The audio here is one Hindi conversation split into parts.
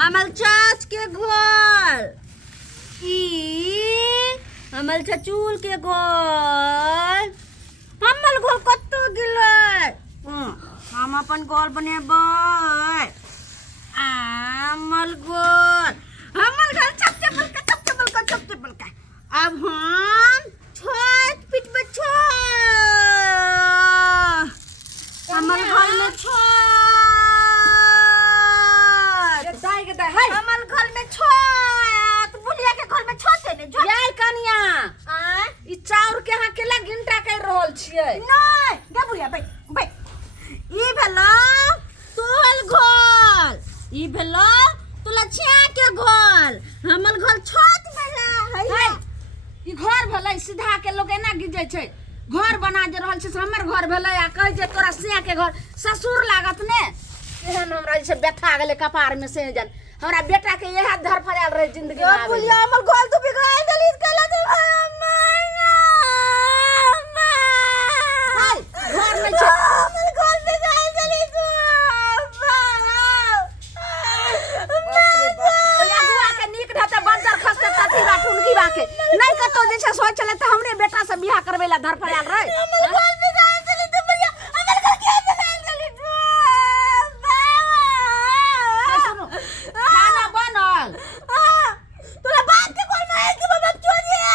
हमर चाच के घर, हमर चचूल के घर, हमर घर कत्तो गेलै। हम अपन घर बनेबै। हमर घर सबसे बड़का। अब हम छत पिटबै छत। हमर घर में हमर घर में छत, बुढ़िया के घर में छत है ने। यार कनिया ई चाउर के अहाँ केला घंटा कर रहल छियै? नहीं गे बुढ़िया बैठ। ई भेलो तोहर घर, ई भेलो तुलछिया के घर, हमर घर छत भेला है। ई घर भेलै सीधा के लोग एना गिजै छै। घर बना जे रहल छै से हमर घर भेलै आ कहै छै तोरा सिया के घर ससुर लागत ने। एहन हमरा जे बैठा गेलै कपार में से जन हमरा बेटा के यह धर फराल रहे जिंदगी में। बुढ़िया हमर घर तो बिगाड़ देली कला तो घर में छै। हमर घर बिगाड़ देली तू। अगुआ के नीक रहते बंदर खसते तथी बा टुनकी बा के नहीं कतो जे छै सोच चले त हमरे बेटा से बियाह करबेला धर फराल रहे। हमर घर बिगाड़ देली तू भैया, हमर घर के बिगाड़ देली तू। सुनो खाना बनल तोरा बाप के घर में है कि बाबा चोरिया।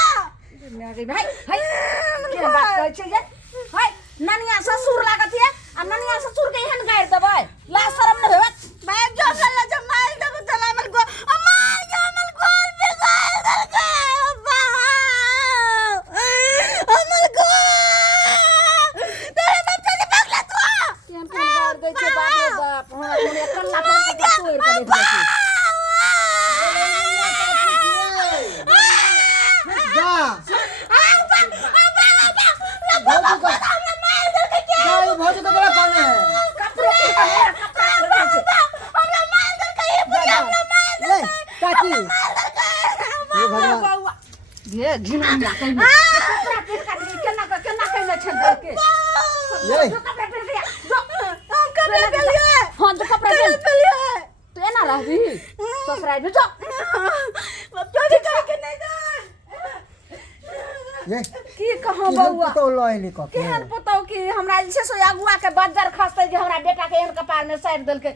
भाई भाई के बात कहै छै जे भाई ननिया ससुर लागत है आ ननिया ससुर के एहन गाड़ देबै ला शरम न होत। मैं जो गल्ला जो मार देबो तला हमर घर मार के हमर घर बिगाड़ देलकै। हमर घर तोरा बाप से बगला तू केहन केहन गाड़ दै छै बाप रे बाप। हमरा कोन कल्ला पर तोड़ के दे छै। भौजी को बड़ा कौन है? चाची ये भगवान ये घिनौनिया कहीं केना कहले छै के ये हां तो कपड़ा दे तो एना रहबी ससुराल में जो चोरी करके नहीं दे। ये की कहौ बौआ तो लइली क केहन पुतौ की हमरा जे छै से अगुआ के बज्जर खसतै जे हमरा बेटा के एहन कपार में साइड देलकै।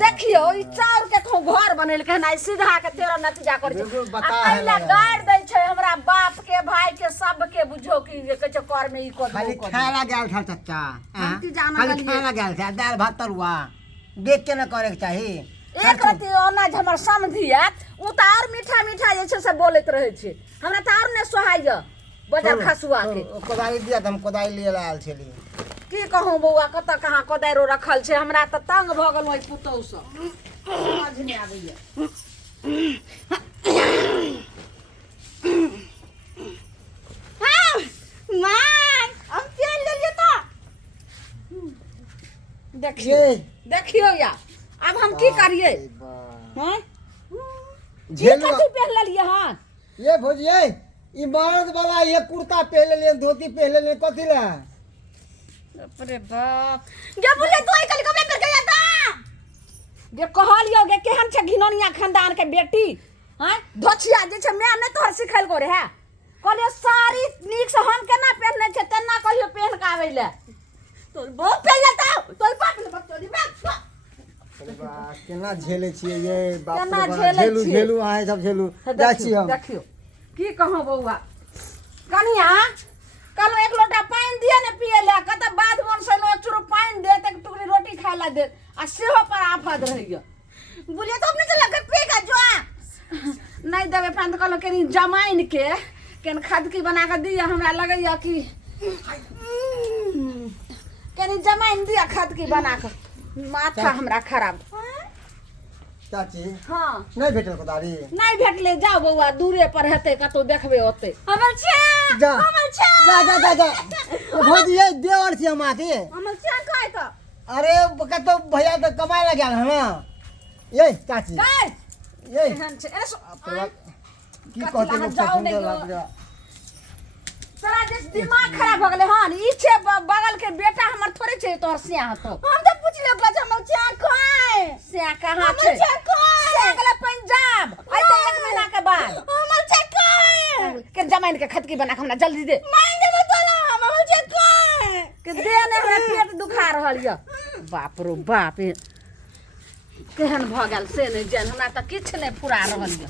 देखियो ई चाउर के को घर बनेलकै ना सीधा के तेरा नतीजा कर छै। बिल्कुल आ बता है पहले गाड़ दै छै हमरा बाप के भाई के सब के बुझो की जे कहै छै कर में ई कर खाली खाला गेल था चाचा। हमती जाना खाली गलिए। खाला गेल था दाल भात तरुआ देख के न करे के चाही। एक रति ओना जे हमर समधियत उ त और मीठा मीठा जे छै से बोलैत रहै छै। हमरा त और ने सोहाय बजार खसुआ के कोदारी दिया त हम कोदारी लिए आयल छली। की कहूं बौआ कत कहाँ कोदारो रखल छै। हमरा त तंग भ गेल ओइ पुतौ से समझ नै आबैया। मां हम चल लेलिए तो देखियो देखियो या अब हम की करिए। हैं झेलवा कथी पहन लेलिए हां ये भौजी ई मर्द वाला ये कुर्ता पहन ले धोती पहन ले कथी ला? अरे बाप जब बोले तो आई कल कपड़े पर गया था। जे कहलियो गे केहन छै घिनौनिया खानदान के बेटी। हैं धोछिया जे छै मैं नै तोहर सिखैल को रहे कहलियो साड़ी नीक से हम केना पहनने छै तेना कहियो पहन के आबै ले। तोर बहुत पहन लेता तोर बाप ने बच्चोरी में अरे बा केना झेले छिए ये बाप केना रे झेलै झेलू छियै? झेलू आए सब झेलू जाइ छी हम। देखियो की कहूं बौआ कनिया कल एक लोटा पानी दिए ने पिए ले कत बाद मन से लो चुरु पानी दे त टुकड़ी रोटी खाए ला दे आ सेहो पर आफत रहियो। बोलिए तो अपने से लगे पेगा जो नहीं देवे पानी कहलो केनी जमाइन के केन खदकी बना के दिया हमरा लगैया कि केनी जमाइन दिया खदकी बना के माथा हमरा खराब। चाची हां नहीं भेटल कोदारी? नहीं भेटले जाओ बौआ दूरे पर हेते कतो देखबे ओते। हमर छे जा हमर छे जा भौजी ये देवर छी हम आके। हमर छे काय तो अरे कतो भैया तो कमाए ला गेल है ना ये चाची काय ये एहन छै ए की कहते लोग जाओ सुन नहीं लग जा तोरा जे दिमाग खराब भ गेले हन ई छे बगल के बेटा हमर थोड़े छे तोहर सिया हतो हम तो पूछ ले बच्चा हम चिया खाए सिया कहाँ छे चिया खाए सिया गेले पंजाब आई तो 1 महीना के बाद हम चिया खाए के जमाइन के खतकी बना के हमरा जल्दी दे मांग दे बतला हम चिया खाए के दे ने हमरा पेट दुखा रहल य बाप रो बाप केहन भ गेल से नहीं जान हमरा त किछ नहीं फुरा रहल य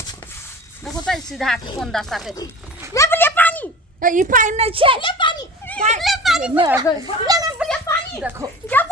देखो त सीधा के कोन दशा के ले पानी ई पानी नहीं छे ले पानी ले पानी ले ले पानी देखो क्या